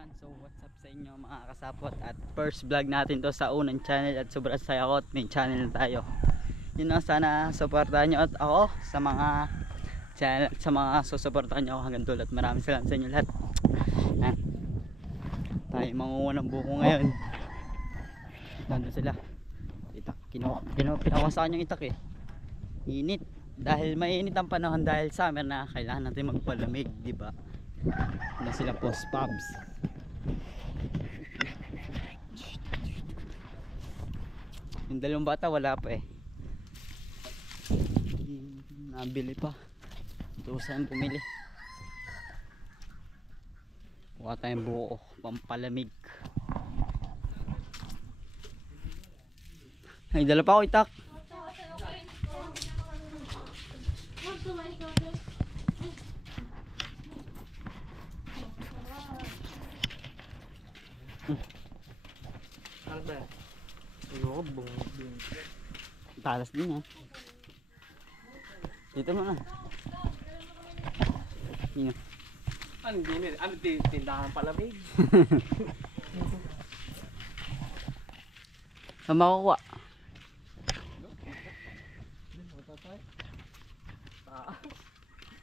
Yan, so what's up sa inyo mga kasapot, at first vlog natin to sa unang channel at sobrang saya ko at may channel na tayo. Yun na, sana supportahan nyo at ako sa mga channel at sa mga susuportahan nyo ako hanggang dulo, at maraming salamat sa inyo lahat. Yan, tayo mangunguha ng buko ngayon. Nandun sila itak, pinawasan yung itak eh, init dahil mainit ang panahon dahil summer na, kailangan natin magpalamig, di ba? Na sila post pubs. Yung dalawang bata wala pa eh, nabili pa, tusan pumili. Kuha tayong buo pampalamig. Ay, dala pa ako itak. Talas din ha. Dito mo na. Yun. Ano din? Ano tindahan palamig? Saan makukuha?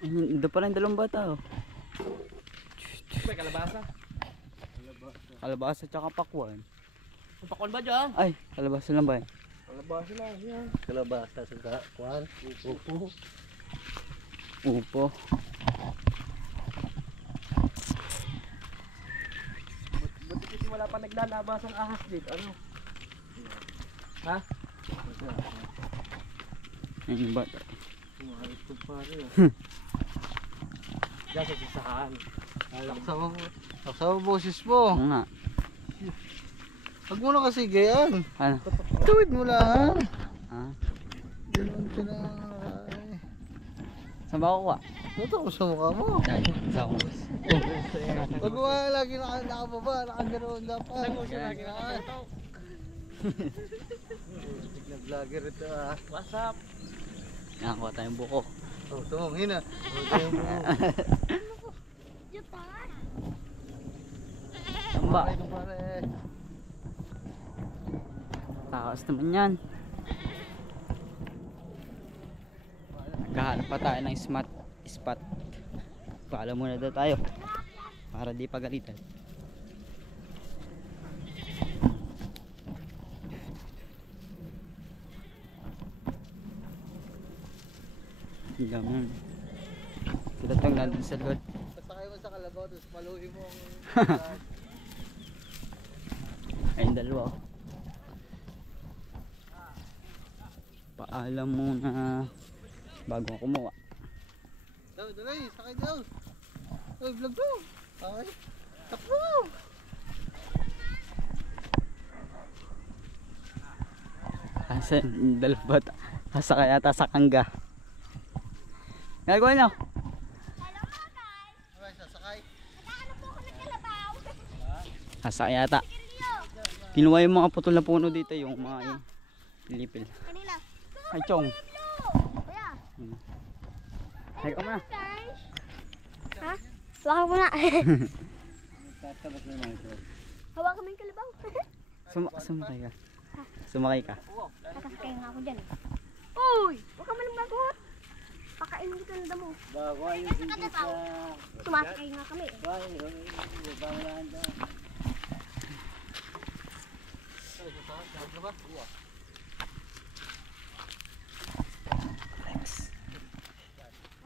Doon pa rin dalawang bata oh. May kalabasa. Kalabasa tsaka pakwan. Pakwan ba dyan? Ay, kalabasa lang ba yan? Kalabasa lang yan. Kalabasa sa kwan. Upo. Upo. Buti kasi wala pa naglalabas ang ahas dito. Ano? Ha? Ayun yung bata. Umaris ko pa rin. Diyan sa sisahan. Laksa mo boses mo. Oo nga. Huwag mo na kasi gayan. Ano? Tuwid mo lang. Ah? Ganun ka na. Saan ba kukuha? Ito ko sa mukha mo. Dahil, sa akong bus. Huwag mo nga lagi nakababa. Nakaganoon dapat. Lagi na. Nag-vlogger ito ah. What's up? Nakakuha tayong buko. Oh, tumangin na. Saan ba? Pare. Takas naman yan. Naghahanap pa tayo ng spot. Paalam muna daw tayo para di pagalitan. Ang dami yan. Sila tong nandun sa likod. Sasakay mo sa kalabaw, tapos paluhin mo ang... Ayun dalawa oh. Paalam muna bago ako kumuha. Dali, sakay daw. Ay, vlog ko. Okay. Takbo. Asan? Dalawa bata. Sasakay yata sa kangga. Gagawin na. Okay, sasakay. Sasakay yata. Kinuha yung mga putol na puno dito, yung mga pilipil. Ay, chong. Ay, ka muna. Ha? Hawakan mo na. Hawakan mo yung kalabaw. Sumakay ka. Sumakay ka. Nakasakay nga ako dyan. Uy! Huwag ka malang bagot. Pakainin kita ng damo. Sumasakay nga kami.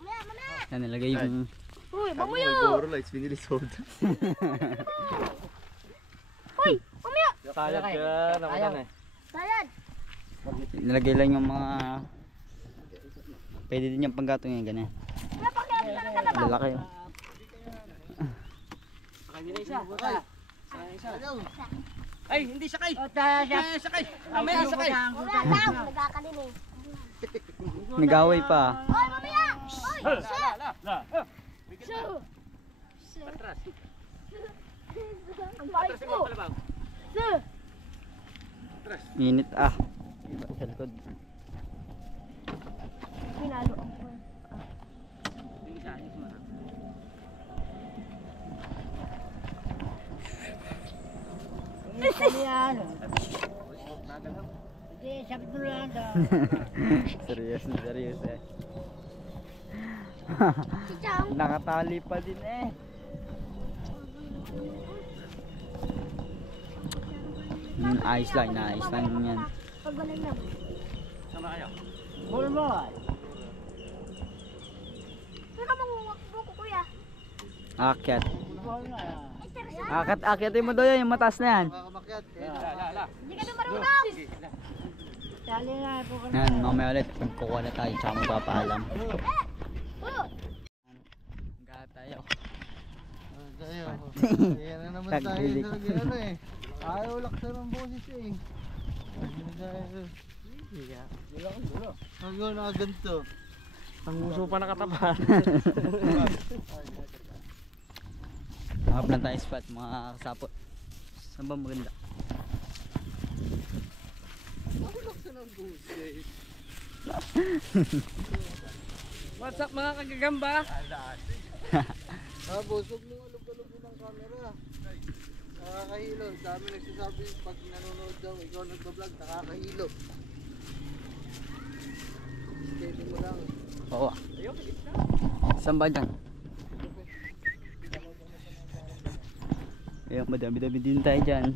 Mamaya! Yan, nilagay yung... Uy! Bamuyo! Lights, binilisod. Uy! Mamaya! Sayad ka naman eh. Sayad! Nilagay lang yung mga... Pwede din yung panggatong yung ganyan. Napakiyat ka ng kalabaw. Lalaki oh. Sakay din na isa. Sakay isa. Ay, hindi sakay. Sakay. Mamaya sakay. Wala lang! Nagkakanin eh. Nag-away pa. Uy! Mamaya! Uy! Sir! Sir! Patras. Ang bait Patras ko! mo kalabaw. Sir! Init ah. Sa likod. Pinalo ako. Yung isa, yung isa. Serious na serious eh. Chichang. Nakatali pa din eh. Ayos lang yan. Pag wala na. Sama kayo. Saan ka manguwakbo ko, kuya? Akyat. Ay, seryoso? Akyatin mo daw yan, yung mataas na yan. Makamakyat. Hindi ka na marunong. Yan, mamaya ulit. Kukuha na tayo, tsaka magpapaalam. Oh, Gata tayo. Tayo. Yan na naman tayo Tagbilik. sa ano eh. Ayaw laksan ng boses eh. Hanggang nakaganto. Ang uso pa nakatapat. Hanap lang tayo spot, mga kasapot. Saan ba maganda? What's up mga kagagamba? Busog mo alog-alog ng camera. Nakakahilo. Dami nagsasabi pag nanonood daw, ikaw nagbablog, nakakahilo. Steady mo lang. Oo. Saan ba dyan? Ayun, madami-dami din tayo dyan.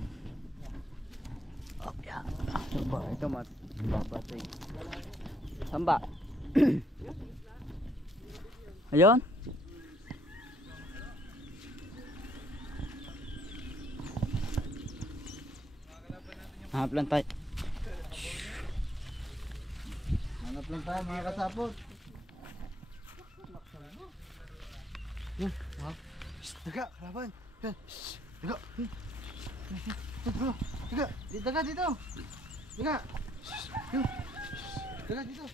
Oh, yeah. Ito babatay. Saan ba? Ayun. Hanap lang tayo. Hanap lang tayo mga kasapot. Daga, kalaban. Daga. Daga, daga dito. Daga. Daga dito.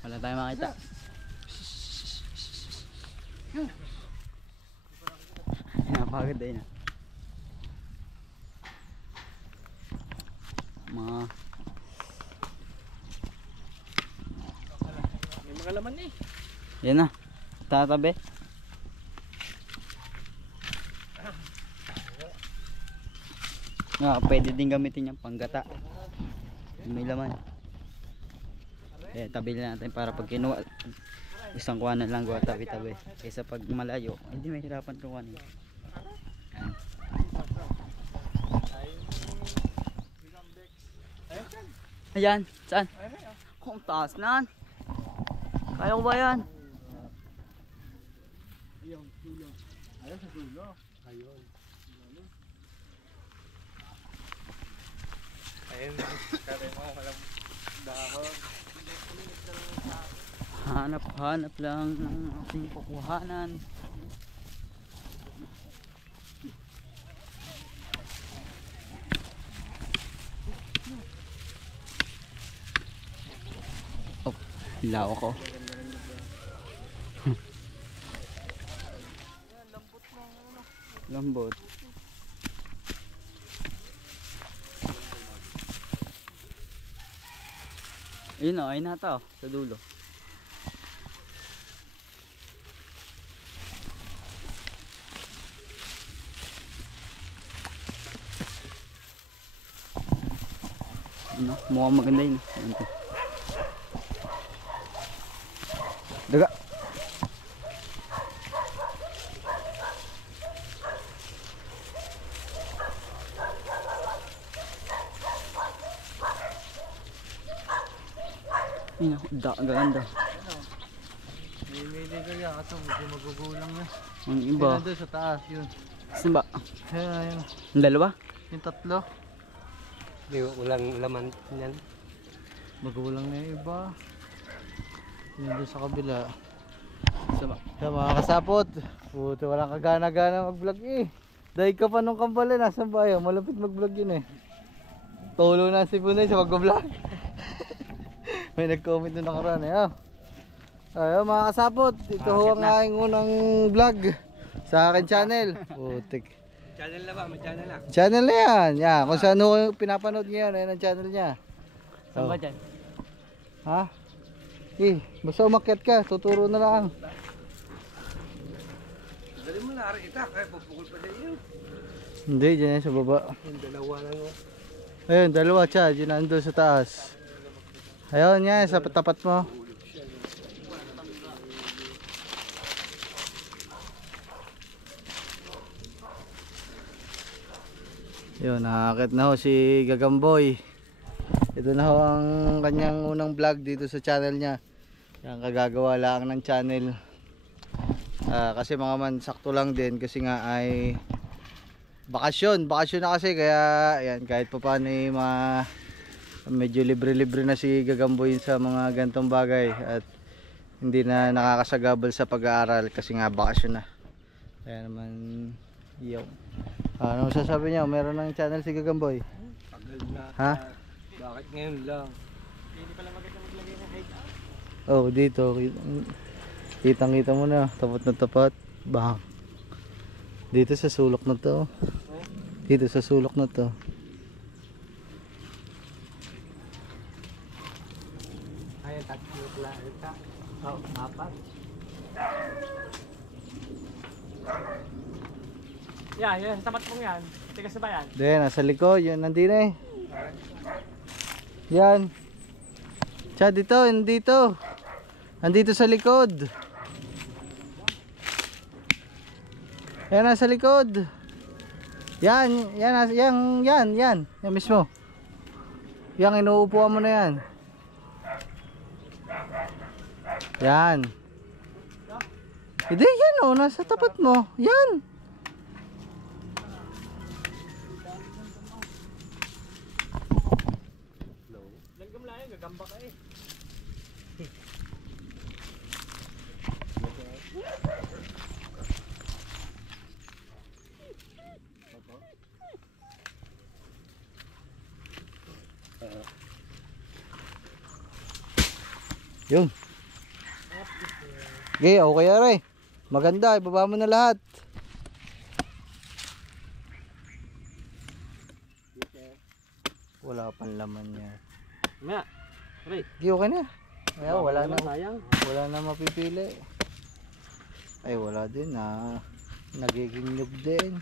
Wala tayong makita. Napagod din ah. May mga laman eh. Yan na. Tatabi. Pwede din gamitin yung panggata. May laman. Tabi lang natin para pag kinuha isang kuha na lang gawa tabi-tabi. Kaysa pag malayo, hindi may hirapan kuha niya. Ayan, saan? Kung taas na. Kaya ko ba yan? Ayun, kare mo, walang dahon. Hanap lang ng ating kukuhanan. Oh, hilaw ko. Lambot. Ayun o, ayun na ito sa dulo. Ano, mukhang maganda yun. Daga. Ayun ako, ganda. May kaya kaso medyo magugulang na. Ang iba. Yun doon sa taas yun. Saan ba? Ayun. Ang dalawa? Yung tatlo. Di walang laman yan. Magulang na yung iba. Yun doon sa kabila. Saan ba? Sa mga kasapot. Puto walang kagana-gana mag-vlog eh. Dahil ka pa nung kampala, nasan ba yun? Malapit mag-vlog yun eh. Tolo na si Punay sa mag-vlog. May nag-comment na nakaraan eh. Ayun mga kasapot, ito ho ang aking unang vlog sa akin channel. Putik. Channel na ba? May channel na. Channel na yan. Yan. Kung saan ho pinapanood niya yan, ayan ang channel niya. Saan ba dyan? Ha? Basta umakyat ka, tuturo na lang. Dali mo na, kita. Kaya pupukul pa din yun. Hindi, dyan yan sa baba. Yung dalawa lang oh. Ayun, dalawa siya. Dyan nandun sa taas. Ayun yan, sa tapat mo. Yun, nakakit na ho si Gagamboy. Ito na ho ang kanyang unang vlog dito sa channel niya. Yan, kagagawa lang ng channel. Kasi mga man, sakto lang din kasi nga ay bakasyon na kasi, kaya ayan, kahit pa paano medyo libre-libre na si Gagamboy sa mga gantong bagay at hindi na nakakasagabal sa pag-aaral kasi nga bakasyon na. Kaya naman, yo. Ano sasabi niyo? Meron ng channel si Gagamboy? Tagal na. Ha? Bakit ngayon lang? Oh, dito. Kitang-kita mo na. Tapat na tapat. Bang. Dito sa sulok na to. Dito sa sulok na to. Ayan, tatlo lang. Oh, apat. Yan, tapat mong yan. Tigas na ba yan? Hindi, nasa likod. Yan, nandito eh. Yan. Siya dito, nandito. Nandito sa likod. Yan, nasa likod. Yan mismo. Yang inuupuan mo na yan. Yan. Hindi, yan o, nasa tapat mo. Yan. Langgam lang yan, gagamba ka eh. Yun. Okay, okay aray. Maganda, ibaba mo na lahat. Wala pang laman yan. Maya, aray. Okay, okay na. Ay, wala na. Sayang. Wala na mapipili. Ay, wala din na. Nagiging nyug din.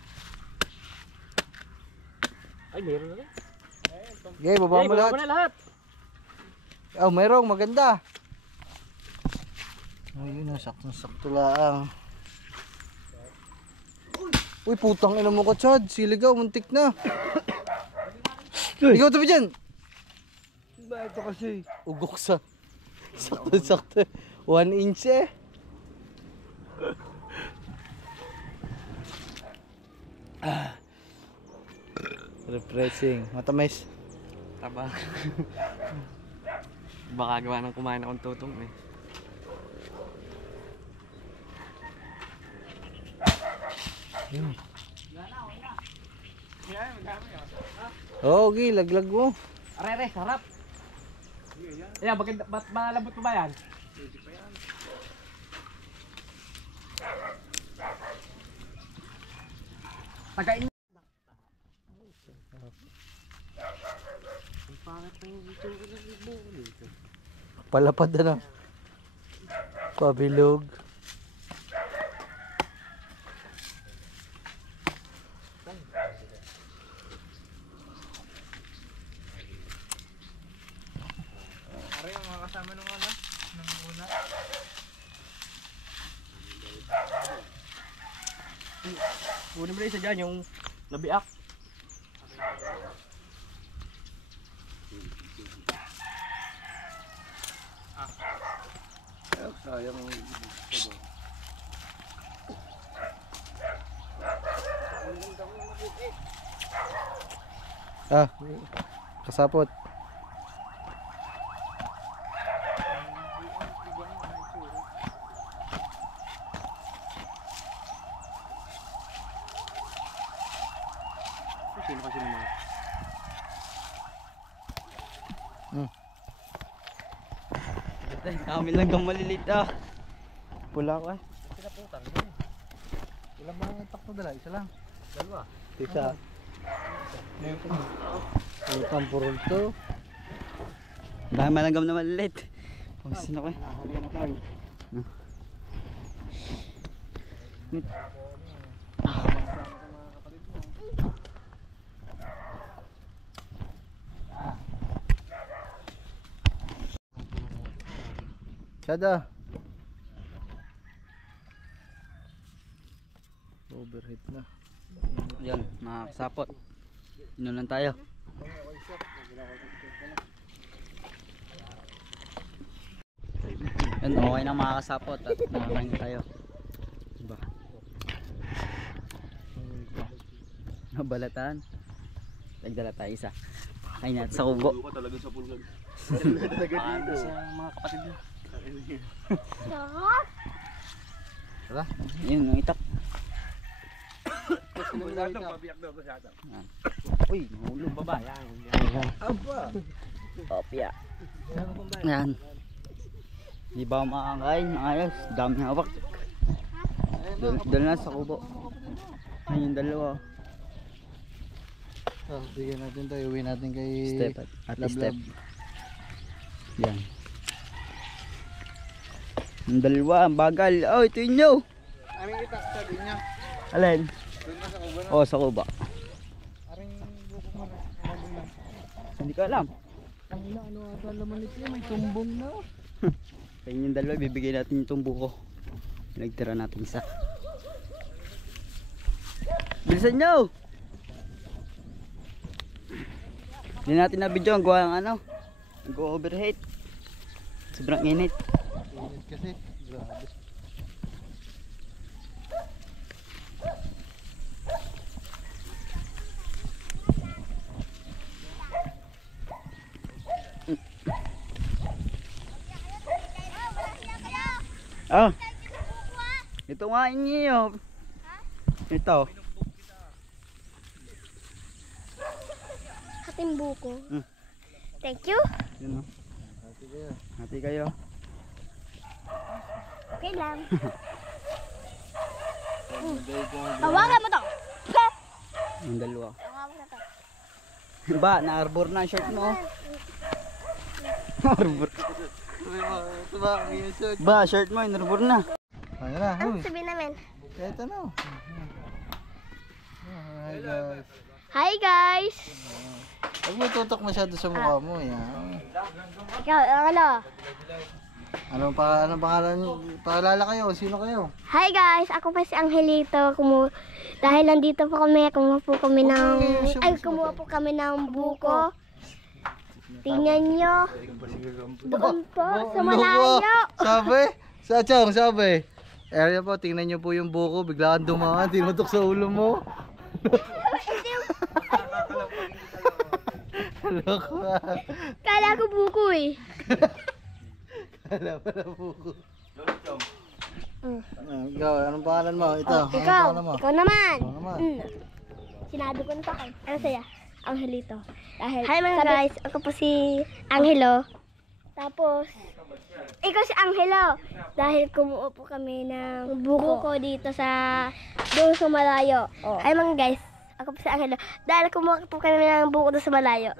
Ay, meron na rin. Okay, baba mo Baba lahat. mo na lahat. Oh, mayroong maganda. Ayun na, saktong-sakto lang. Uy, putang ina mo ka, Chad. Siligaw, muntik na. Ikaw tabi dyan. Ba, ito kasi. Ugok sa. Sakto-sakto. 1 inch eh. Refreshing. Matamis. Taba. Baka gawa ng kumain akong tutong eh. Oo, okay, laglag mo. Are, sarap. Ayan, ba't malambot mo ba yan? Tagain. Ang pangit ng ito. Palapad na. Pabilog. Are, yung mga kasama nung ano? Nung una. Una mo na isa dyan, yung nabiak. Sayang. Kasapot. Sino kasi naman? Kami lang kang malilit ah. Pula ko eh. Pinaputan mo. Ilang mga tak na dala? Isa lang. Dalawa. Isa. Utang purol to. Dahil malanggam na malilit. Pawisin ako eh. Sada. Overheat na. Yan, mga kasapot. Inulan tayo. Yan, okay na mga kasapot at nakakain na tayo. Diba? Nabalatan. Nagdala tayo isa. Kain natin sa kubo. Talaga sa pulgan. Paano sa mga kapatid mo? Sarap. Tara. Yun, ang itak. Pabiyak daw sa atin. Uy, mahulog baba. Aba. Opya. Yan. Di ba makakain? Ayos. Dami hawak. Dala na sa kubo. Ayun yung dalawa. Bigyan natin to. Iuwi natin kay Step at step. Yan. Ang dalawa, ang bagal. Oh, ito inyo. Aming itak sa din niya. Alin? Doon na sa kubo na. Oh, sa kuba. Aring buko mo na. Hindi ko alam. Ano ata laman nito? May tumbong na. Kaya yung dalawa, bibigay natin yung tumbo ko. Nagtira natin isa. Bilisan nyo! Hindi natin na video ang gawa ng ano. Nag-overheat. Sobrang init. Init kasi. Grabe. Ah. Ito nga inyo. Ito. Hating buko. Hmm. Thank you. Yun o. Hati kayo. Hati kayo. Okay lang. Hawakan mo to. Ang dalawa. Hawakan mo to. Ba, na-arbor na ang shirt mo. Arbor. Ito ba? May shirt. Ba, shirt mo, inarbor na. Ano na? Ano Huy. sabihin namin? Ito na. Hi guys. Hi guys! Huwag mo tutok masyado sa mukha mo. Yan. Ikaw, ano? Anong pangalan niyo? Paalala kayo. Sino kayo? Hi guys! Ako pa si Angelito. Dahil nandito po kami, kumuha po kami ng buko. Tingnan nyo. Doon po, sa malayo. Sabi? Sa Chong, sabi. Area po, tingnan nyo po yung buko. Bigla kang dumaan. Tinutok sa ulo mo. Lokohan. Kala ko buko eh. Kala pala buko. Ikaw, anong pangalan mo? Ito. Oh, Anong ikaw, pangalan mo? ikaw naman. Ikaw naman. Sinabi ko na sa akin. Ano saya? Angelito. Hi mga guys, ako po si Angelo. Tapos, ikaw si Angelo. Dahil kumuha po kami ng buko dito doon sa malayo. Hi mga guys, ako po si Angelo. Dahil kumuha po kami ng buko doon sa malayo.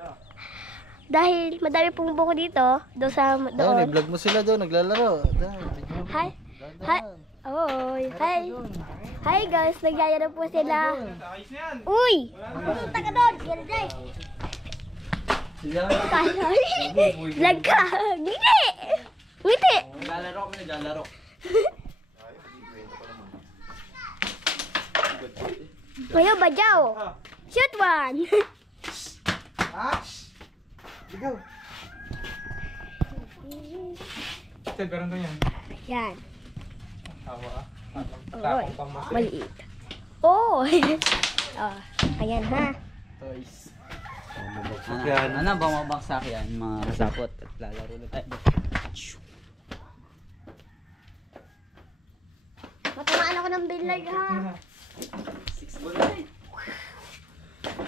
Dahil madami pong buko dito, Ayun, doon. i-vlog mo sila doon. Naglalaro. Hi. Hi. Oy, hi. Hi guys, nagyayaro po sila. Uy! Pumunta ka doon. Yan day. Vlog ka. Ngiti. Ngiti. Naglalaro kami, naglalaro. Mayo bajaw. Shoot one. Ikaw. Yan. Oy, maliit. Oh. Oh, ayan ha. Toys. Ano bumabagsak yan mga kasapot at lalaro na tayo. Matamaan ako ng billag ha. 6 ball na eh.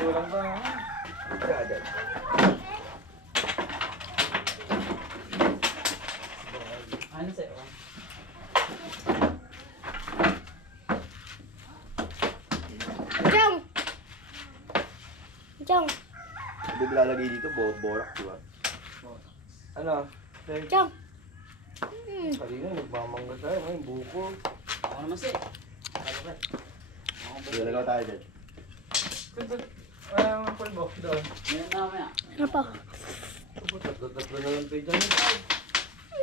Kulang ba? Ano sa'yo? Jong. Jong. Hindi lalagay dito, borak, di ba? Ano? Jong. Kanina, nagmamangga tayo. Ngayon, buko. Ako naman si. Nalagaw tayo dyan. Wala naman pulbo doon. Meron na kami ah. Ano po? Tatlo na lang tayo dyan.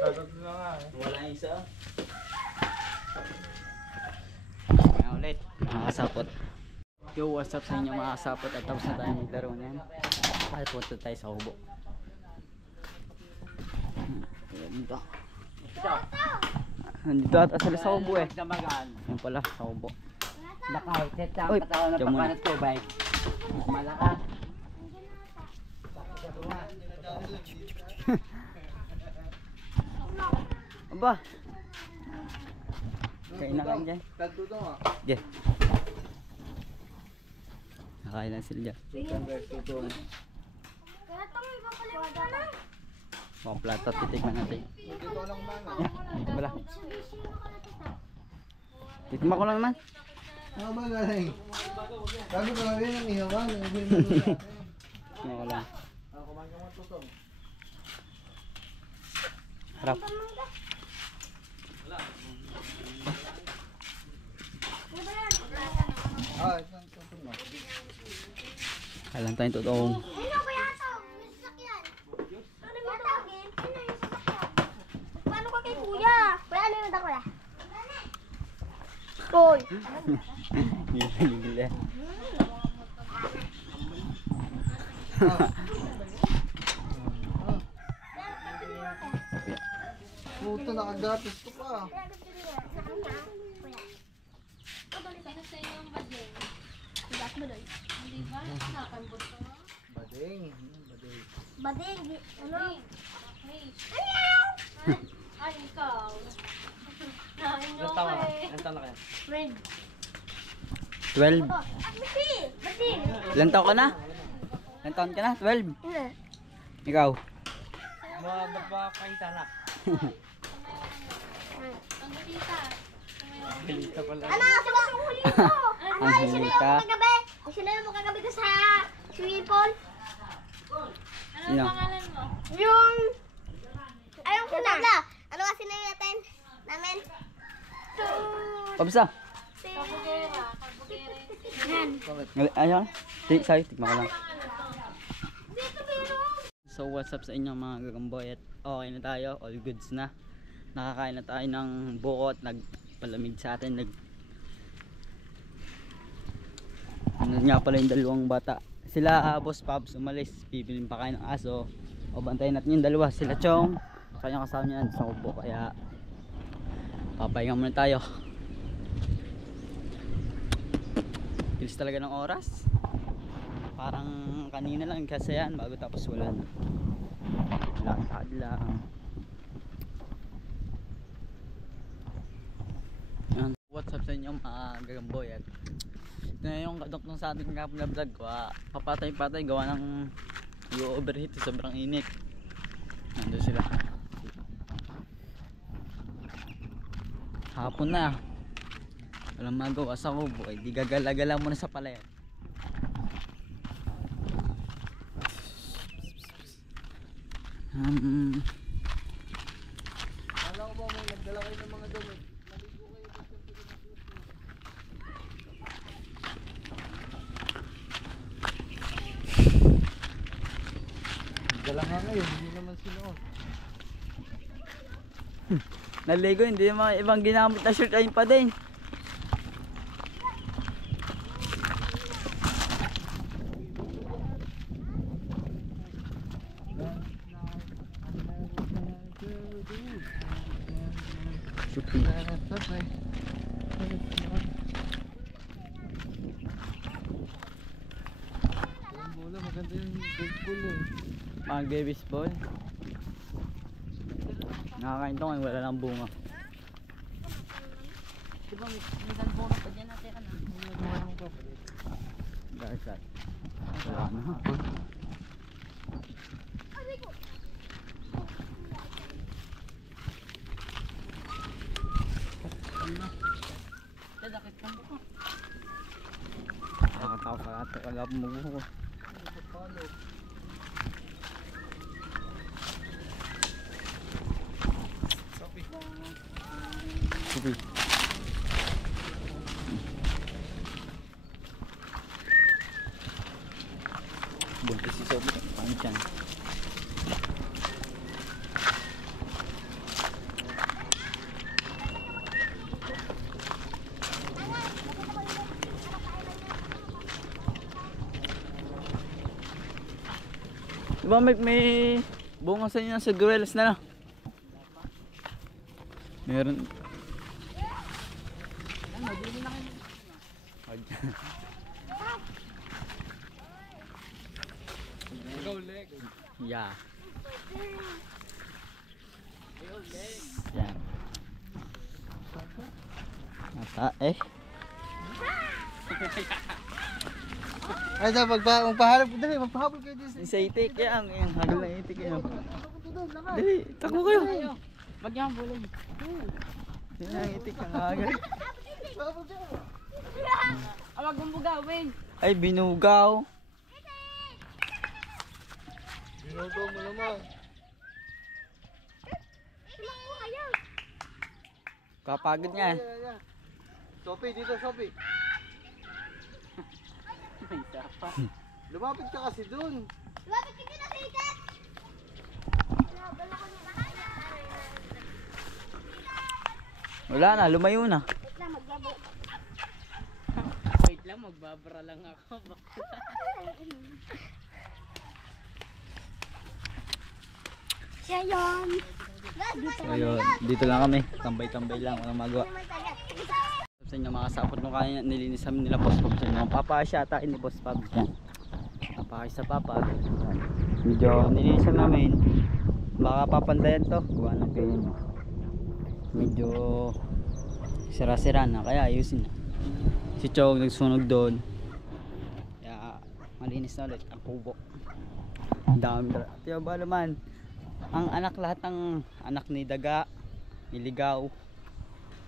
Wala yung isa. Kaya ulit, mga kasapot. Yo, what's up sa inyo mga kasapot? At tapos na tayo maglaro na yan. At punta tayo sa Hubo. Dito. Nandito ata sila sa Hubo eh. Yan pala, sa Hubo. Nakautit sa Uy, katawan ng diyan muna. papanat ko, bike. Malaka. Aba. Kain na kain dyan. Sige. Nakain lang sila dyan. Mga plato, titikman natin. Dito pala. Titikman ko lang naman. Ano ba galing? Bago ka rin ang ihawan. Titikman ko lang. Harap. Kailan tayong totoong. Sino kaya ito? May sasakyan. Ano mo tawagin? Sino yung sasakyan? Paano ka kay kuya? Wala na yung kuya. Hoy! Gila. Puto, nakagatos ko pa. Bading. Bading, ano? Ay, ikaw. Ilang taon na? Ilang taon na kaya? Friend. 12. Bading! Ilan taon ka na? Ilan taon ka na? 12. Ikaw? Mga nagpakaita na. Ang balita. Balita pala. Ano? Sino ang huli mo? Ano? Ang Sino huli ka. yung kagabi? Sino yung kagabi ko sa swimming pool? Ano Sino? ang pangalan mo? Yung... Ayun ko na. Ano kasi na natin? Namin? Pabsa. Kabugera. Kabugera. Yan. Ayun. Sorry, tikman ko lang. Dito pero. So what's up sa inyo mga gagamboy at okay na tayo, all goods na. Nakakain na tayo ng buko at nagpalamig sa atin. Ano nga pala yung dalawang bata. Sila Boss Pabs umalis, bibilin pa kain ng aso. O bantayin natin yung dalawa, sila Chong. Kanyang kasama niya sa Hubo, kaya papahinga muna tayo. Bilis talaga ng oras. Parang kanina lang kasi yan bago tapos wala na. Lakad lang. Yan. What's up sa inyo mga gagamboy at ito na yung kadok nung sa ating kapag na vlog ko. Papatay-patay gawa ng i-overheat, sobrang init. Nandun sila. Hapon na. Walang magawa sa Hubo, di gagala-gala muna sa palayan. Alam ko ba may nagdala kayo ng mga damit? Maligo kayo dito. Nagdala nga ngayon, hindi naman sila. Naligo, hindi yung mga ibang ginamit na shirt ayun pa din. Supi. Bola, maganda yung baseball eh. Mga baseball. Nakakain to ngayon, wala lang bunga. Diba may dalbona pa dyan natin ano? Dahil sa wala na. Dadakit kang buka. Nakakatawa ka ate, wala pong magbuko. Supi. Buntis si Sobi, pangit yan. Diba may bunga sa inyo sa guwelas na lang? Meron. Yeah. Yan. Mata eh. Ay, sa magpaharap ko dali, magpahabol kayo dito. Sa itik yan, yung hagol na itik yan. Dali, takbo kayo. Wag niya ang bulay. Yan ang itik ang hagol. Wag mong bugawin. Ay, binugaw. Binugaw mo naman. Kapagod niya. Sophie, dito Sophie. Lumapit ka kasi dun. Lumapit ka na sa ikat! Wala na, lumayo na. Wait lang, magbabara lang ako. Siya yun! Ayun, dito lang kami. Tambay-tambay lang, walang magawa. Sa inyo mga kasapot nung kanina nilinis kami nila Boss Pab. Sa inyo, papakasya atain ni Boss Pab. Yan. Papakasya sa papa. Medyo nilinis namin. Baka papandayan to. Gawa ng kayo nyo. Medyo sira-sira na, kaya ayusin na. Si Chog nagsunog doon. Kaya malinis na ulit ang kubo. Dami na. Tiyo ba naman? Ang anak, lahat ng anak ni Daga, niligaw.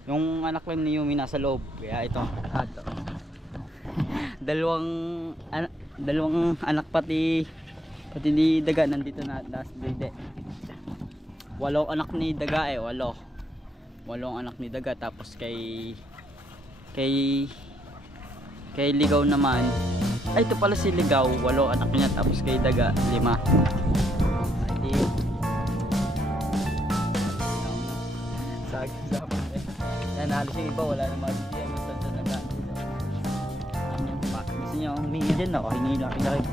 Yung anak lang ni Yumi nasa loob. Kaya ito, ato. dalawang anak pati ni Daga nandito na last grade. 8 anak ni Daga eh, 8 anak ni Daga, tapos kay Ligaw naman. Ay, ito pala si Ligaw, 8 anak niya, tapos kay Daga 5. Yan, halos yung iba wala na magiging gusto na daan. Gusto nyo humingi dyan ako, hingi lang kayo.